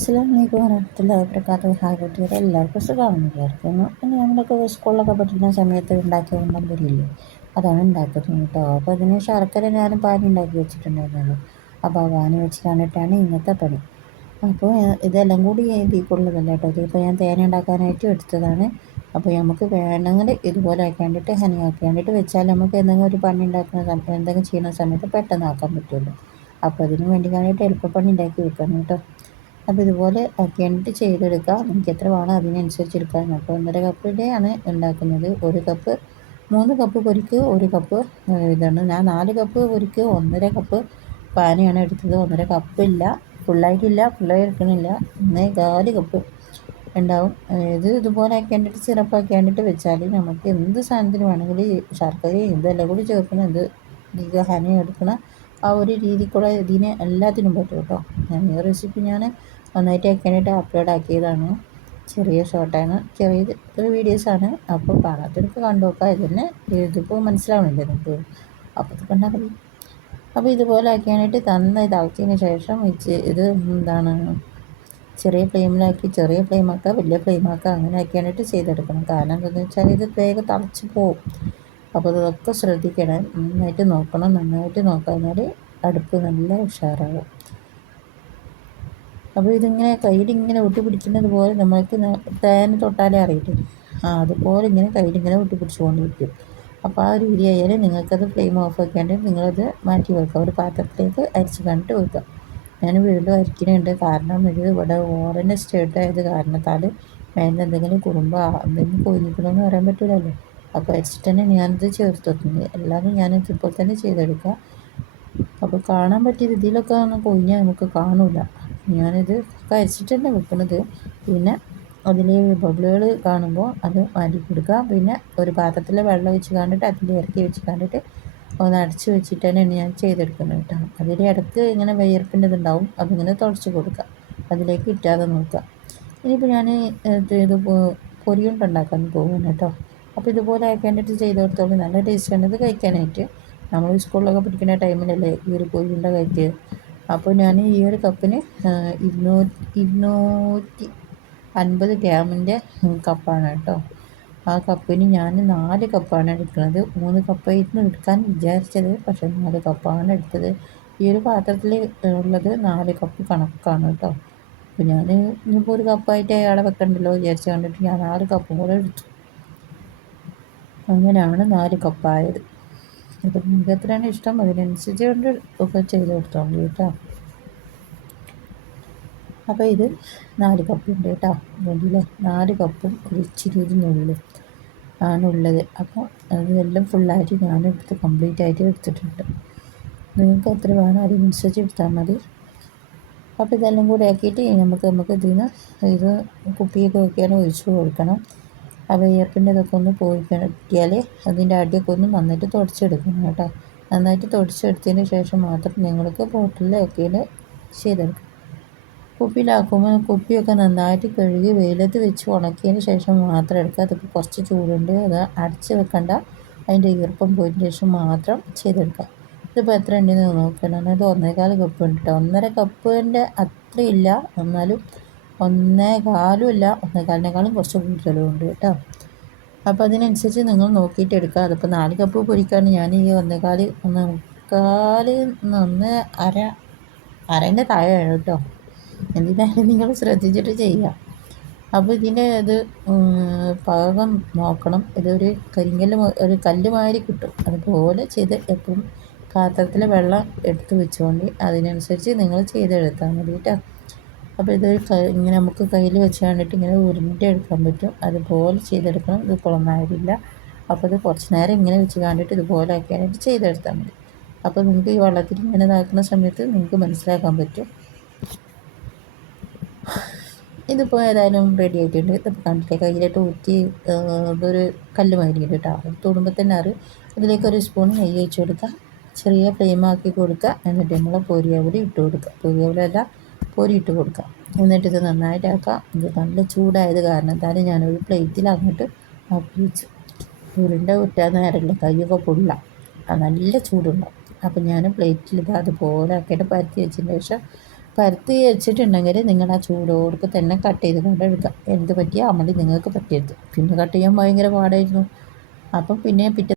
അസ്സലാമു അലൈക്കും വറഹ്മത്തുള്ളാഹി വബറകാതുഹു. ഹായ് കുട്ടികളെ, എല്ലാവർക്കും സുഖമാണെന്ന് വിചാരിക്കുന്നു. ഇനി നമ്മളൊക്കെ സ്കൂളിലൊക്കെ പഠിക്കുന്ന സമയത്ത് ഉണ്ടാക്കിയ ഉണ്ടംപൊരിയില്ലേ, അതാണ് ഉണ്ടാക്കുന്നത് കേട്ടോ. അപ്പോൾ അതിന് ശർക്കര ഞാനും പാനി ഉണ്ടാക്കി വെച്ചിട്ടുണ്ടായിരുന്നല്ലോ. അപ്പോൾ ആ പാനി വെച്ച് കണ്ടിട്ടാണ് ഇന്നത്തെ പണി. അപ്പോൾ ഇതെല്ലാം കൂടി ഇതിക്കുള്ളതല്ല കേട്ടോ. ഇതിപ്പോൾ ഞാൻ തേങ്ങ ഉണ്ടാക്കാനായിട്ട് എടുത്തതാണ്. അപ്പോൾ നമുക്ക് വേണമെങ്കിൽ ഇതുപോലെ ആക്കിയാണ്ടിട്ട് ഹനിയാക്കിയാണ്ടിട്ട് വെച്ചാൽ നമുക്ക് എന്തെങ്കിലും ഒരു പണി ഉണ്ടാക്കുന്ന സമയത്ത് എന്തെങ്കിലും ചെയ്യുന്ന സമയത്ത് പെട്ടെന്ന് ആക്കാൻ പറ്റുമല്ലോ. അപ്പോൾ അതിന് വേണ്ടി കാണിട്ട് എളുപ്പപ്പണി ഉണ്ടാക്കി വെക്കണം കേട്ടോ. അപ്പോൾ ഇതുപോലെ ആക്കിയിട്ട് ചെയ്തെടുക്കുക. നമുക്ക് എത്ര വേണം അതിനനുസരിച്ച് എടുക്കാം. അപ്പോൾ 1.5 കപ്പിൻ്റെയാണ് ഉണ്ടാക്കുന്നത്. 1 കപ്പ് 3 കപ്പ് പൊരിക്ക് 1 കപ്പ് ഇതാണ്. ഞാൻ 4 കപ്പ് പൊരിക്ക് 1.5 കപ്പ് പാനിയാണ് എടുത്തത്. 1.5 കപ്പില്ല, ഫുള്ളായിട്ടില്ല, ഫുള്ളായി എടുക്കണില്ല. 1.4 കപ്പ് ഉണ്ടാവും. ഇതുപോലെ ആക്കിയാണ്ടിട്ട് സിറപ്പാക്കിയാണ്ടിട്ട് വെച്ചാൽ നമുക്ക് എന്ത് സാധനത്തിന് വേണമെങ്കിൽ ശർക്കരയും ഇതെല്ലാം കൂടി ചേർക്കണം. ഇത് ഹനി എടുക്കണം. ആ ഒരു രീതിക്കുള്ള ഇതിന് എല്ലാത്തിനും പറ്റും കേട്ടോ. ഈ റെസിപ്പി ഞാൻ നന്നായിട്ട് ആക്കിയാനായിട്ട് അപ്ലോഡ് ആക്കിയതാണ്. ചെറിയ ഷോർട്ടാണ്, ചെറിയ വീഡിയോസാണ്. അപ്പോൾ കാണാത്തവർക്ക് കണ്ടു നോക്കാം. ഇതിപ്പോൾ മനസ്സിലാവണില്ലേ നിങ്ങൾക്ക്? അപ്പോൾ ഇത് കണ്ടാൽ മതി. അപ്പോൾ ഇതുപോലെ ആക്കിയാനായിട്ട് ഇതാക്കിയതിന് ശേഷം ഇത് എന്താണ് ചെറിയ ഫ്ലെയിമാക്കുക, വലിയ ഫ്ലെയിമാക്കുക, അങ്ങനെ ആക്കിയാനായിട്ട് ചെയ്തെടുക്കണം. കാരണം എന്താണെന്ന് വെച്ചാൽ ഇത് വേഗം തിളച്ച് പോവും. അപ്പോൾ ഇതൊക്കെ ശ്രദ്ധിക്കണം, നന്നായിട്ട് നോക്കണം. നന്നായിട്ട് നോക്കാഞ്ഞാൽ അടുപ്പ് നല്ല ഉഷാറാവും. അപ്പോൾ ഇതിങ്ങനെ കയ്യിലിങ്ങനെ ഒട്ടി പിടിക്കുന്നത് പോലെ നമ്മൾക്ക് തേൻ തൊട്ടാലേ അറിയില്ലേ, അതുപോലെ ഇങ്ങനെ കയ്യിലിങ്ങനെ ഒട്ടി പിടിച്ചുകൊണ്ടിരിക്കും. അപ്പോൾ ആ ഒരു രീതി ആയാൽ നിങ്ങൾക്കത് ഫ്ലെയിം ഓഫ് ആക്കിയാണ്ട് നിങ്ങളത് മാറ്റി വെക്കുക. ഒരു പാത്രത്തിലേക്ക് അരിച്ച് കണ്ടിട്ട് വെക്കുക. ഞാൻ വീണ്ടും അരിക്കുന്നുണ്ട്, കാരണം ഇത് ഇവിടെ ഓറഞ്ച് സ്റ്റേർട്ട് ആയത് കാരണത്താൽ വേണ്ട എന്തെങ്കിലും എന്തെങ്കിലും കൊഴിഞ്ഞിക്കണമെന്ന് പറയാൻ പറ്റില്ലല്ലോ. അപ്പോൾ അരിച്ചിട്ട് തന്നെ ഞാനിത് ചേർത്ത് വെക്കുന്നത്. എല്ലാവരും ഞാനിത് ഇപ്പോൾ തന്നെ ചെയ്തെടുക്കുക. അപ്പോൾ കാണാൻ പറ്റിയ രീതിയിലൊക്കെ ഒന്ന് കൊഴിഞ്ഞാൽ നമുക്ക് കാണില്ല. ഞാനിത് അരിച്ചിട്ട് തന്നെ വെക്കുന്നത്. പിന്നെ അതിൽ ബബിളുകൾ കാണുമ്പോൾ അത് മാറ്റി കൊടുക്കുക. പിന്നെ ഒരു പാത്രത്തിൽ വെള്ളം ഒഴിച്ച് കണ്ടിട്ട് അതിൽ ഇറക്കി വെച്ച് കണ്ടിട്ട് ഒന്ന് അടച്ച് വെച്ചിട്ട് തന്നെയാണ് ഞാൻ ചെയ്തെടുക്കുന്നത് കേട്ടോ. അതിൽ ഇടയ്ക്ക് ഇങ്ങനെ വിയർപ്പിൻ്റെ ഇതുണ്ടാവും, അതിങ്ങനെ തുടച്ച് കൊടുക്കുക. അതിലേക്ക് ഇറ്റാതെ നോക്കുക. ഇനിയിപ്പോൾ ഞാൻ ഇത് പൊരിയുണ്ടുണ്ടാക്കാൻ പോകുന്നു കേട്ടോ. അപ്പോൾ ഇതുപോലെ ആക്കിയിട്ട് ചെയ്ത് കൊടുത്തോളൂ. നല്ല ടേസ്റ്റാണ് ഇത് കഴിക്കാനായിട്ട്. നമ്മൾ സ്കൂളിലൊക്കെ പഠിക്കുന്ന ടൈമിലല്ലേ ഈ ഒരു പൊരിയുണ്ട കഴിക്കുക. അപ്പോൾ ഞാൻ ഈ ഒരു കപ്പിന് 250 ഗ്രാമിൻ്റെ കപ്പാണ് കേട്ടോ. ആ കപ്പിന് ഞാൻ 4 കപ്പാണ് എടുക്കുന്നത്. 3 കപ്പായിരുന്നു എടുക്കാൻ വിചാരിച്ചത്, പക്ഷേ 4 കപ്പാണ് എടുത്തത്. ഈ ഒരു പാത്രത്തിൽ ഉള്ളത് 4 കപ്പ് കണക്കാണ് കേട്ടോ. അപ്പോൾ ഞാൻ ഇനിയിപ്പോൾ ഒരു കപ്പായിട്ട് അയാളെ വെക്കണ്ടല്ലോ വിചാരിച്ച് കണ്ടിട്ട് ഞാൻ 6 കപ്പും കൂടെ എടുത്തു. അങ്ങനെയാണ് 4 കപ്പായത്. അപ്പോൾ നിങ്ങൾക്ക് എത്രയാണ് ഇഷ്ടം അതിനനുസരിച്ച് കൊണ്ട് ഒക്കെ ചെയ്ത് കൊടുത്തോണ്ട് കേട്ടോ. അപ്പോൾ ഇത് 4 കപ്പുണ്ട് കേട്ടോ. വേണ്ടിയില്ലേ, 4 കപ്പും ഒരു ഇച്ചിരി നുള്ളും ആണുള്ളത്. അപ്പോൾ അതെല്ലാം ഫുള്ളായിട്ട് ഞാനെടുത്ത് കംപ്ലീറ്റ് ആയിട്ട് എടുത്തിട്ടുണ്ട്. നിങ്ങൾക്ക് എത്ര വേണം അതിനനുസരിച്ച് എടുത്താൽ മതി. അപ്പോൾ ഇതെല്ലാം കൂടി ആക്കിയിട്ട് നമുക്ക് ഇത് കുപ്പിയൊക്കെ വെക്കാൻ ഒഴിച്ച് കൊടുക്കണം. ആ വിയർപ്പിൻ്റെ ഇതൊക്കെ ഒന്ന് പോയി കിട്ടിയാൽ അതിൻ്റെ അടിയൊക്കെ ഒന്ന് നന്നായിട്ട് തുടച്ചെടുക്കണം കേട്ടോ. നന്നായിട്ട് തുടച്ചെടുത്തതിന് ശേഷം മാത്രം നിങ്ങൾക്ക് ബോട്ടിലാക്കിയിട്ട് ചെയ്തെടുക്കണം. കുപ്പിയിലാക്കുമ്പോൾ കുപ്പിയൊക്കെ നന്നായിട്ട് കഴുകി വെയിലത്ത് വെച്ച് ഉണക്കിയതിന് ശേഷം മാത്രം എടുക്കുക. അതിപ്പോൾ കുറച്ച് ചൂടുണ്ട്, അത് അടച്ച് വെക്കണ്ട. അതിൻ്റെ ഈർപ്പം പോയതിന് ശേഷം മാത്രം ചെയ്തെടുക്കുക. ഇതിപ്പോൾ എത്ര ഉണ്ടെന്ന് നോക്കണം. അത് 1.25 കപ്പ് ഉണ്ട് കേട്ടോ. 1.5 കപ്പിൻ്റെ അത്രയില്ല, എന്നാലും 1.25 ഇല്ല, 1.25 കുറച്ച് കൂടുതലും ഉണ്ട് കേട്ടോ. അപ്പോൾ അതിനനുസരിച്ച് നിങ്ങൾ നോക്കിയിട്ട് എടുക്കുക. അതിപ്പോൾ 4 കപ്പ് പൊരിക്കാണ് ഞാൻ ഈ 1.25 അരേൻ്റെ താഴെയാണ് കേട്ടോ. എന്തായാലും നിങ്ങൾ ശ്രദ്ധിച്ചിട്ട് ചെയ്യുക. അപ്പോൾ ഇതിൻ്റെ പാകം നോക്കണം. ഇതൊരു ഒരു കല്ല് മാതിരി കിട്ടും. അതുപോലെ ചെയ്ത് എപ്പോഴും പാത്രത്തിൽ വെള്ളം എടുത്ത് വെച്ചുകൊണ്ട് അതിനനുസരിച്ച് നിങ്ങൾ ചെയ്തെടുത്താൽ മതി കേട്ടോ. അപ്പോൾ ഇങ്ങനെ നമുക്ക് കയ്യിൽ വെച്ച് കണ്ടിട്ട് ഇങ്ങനെ ഉരുണ്ടിയെടുക്കാൻ പറ്റും. അതുപോലെ ചെയ്തെടുക്കണം. ഇത് കുളമായിട്ടില്ല. അപ്പോൾ ഇത് കുറച്ച് നേരം ഇങ്ങനെ വെച്ച് കണ്ടിട്ട് ഇതുപോലെ ആക്കിയാനായിട്ട് ചെയ്തെടുത്താൽ മതി. അപ്പോൾ നിങ്ങൾക്ക് ഈ വെള്ളത്തിൽ ഇങ്ങനെ ഇതാക്കുന്ന സമയത്ത് നിങ്ങൾക്ക് മനസ്സിലാക്കാൻ പറ്റും. ഇതിപ്പോൾ ഏതായാലും റെഡി ആയിട്ടുണ്ട്. ഇതിപ്പോൾ കണ്ടില്ലേ, കയ്യിലിട്ട് ഊറ്റി ഇതൊരു കല്ല് മാതിരി കേട്ടോ. അത് തൊടുമ്പോൾ തന്നെ ഇതിലേക്ക് ഒരു സ്പൂൺ നെയ്യ് ഒഴിച്ച് കൊടുക്കുക. ചെറിയ ഫ്ലെയിമാക്കി കൊടുക്കുക. എന്നിട്ട് നമ്മൾ പൊരിയവലി ഇട്ട് കൊടുക്കുക. പൊരിയവലല്ല, പൊരി ഇട്ട് കൊടുക്കുക. എന്നിട്ട് ഇത് നന്നായിട്ടാക്കുക. ഇത് നല്ല ചൂടായത് കാരണത്താൽ ഞാനൊരു പ്ലേറ്റിൽ അങ്ങോട്ട് മാറ്റി വെച്ചു. ഉരുണ്ട കുറ്റാൻ നേരമില്ല, കൈയൊക്കെ പൊള്ളാം, നല്ല ചൂടുണ്ടാവും. അപ്പോൾ ഞാൻ പ്ലേറ്റിൽ അതുപോലെ ആക്കിയിട്ട് പരത്തി വെച്ചതിന് ശേഷം പരത്തി വെച്ചിട്ടുണ്ടെങ്കിൽ നിങ്ങൾ ആ ചൂടോടുക്ക് തന്നെ കട്ട് ചെയ്ത് കൊണ്ട് എടുക്കുക. എന്ത് പറ്റിയ അമളി നിങ്ങൾക്ക് പറ്റരുത്. പിന്നെ കട്ട് ചെയ്യാൻ ഭയങ്കര പാടായിരുന്നു. അപ്പം പിന്നെ പിറ്റേ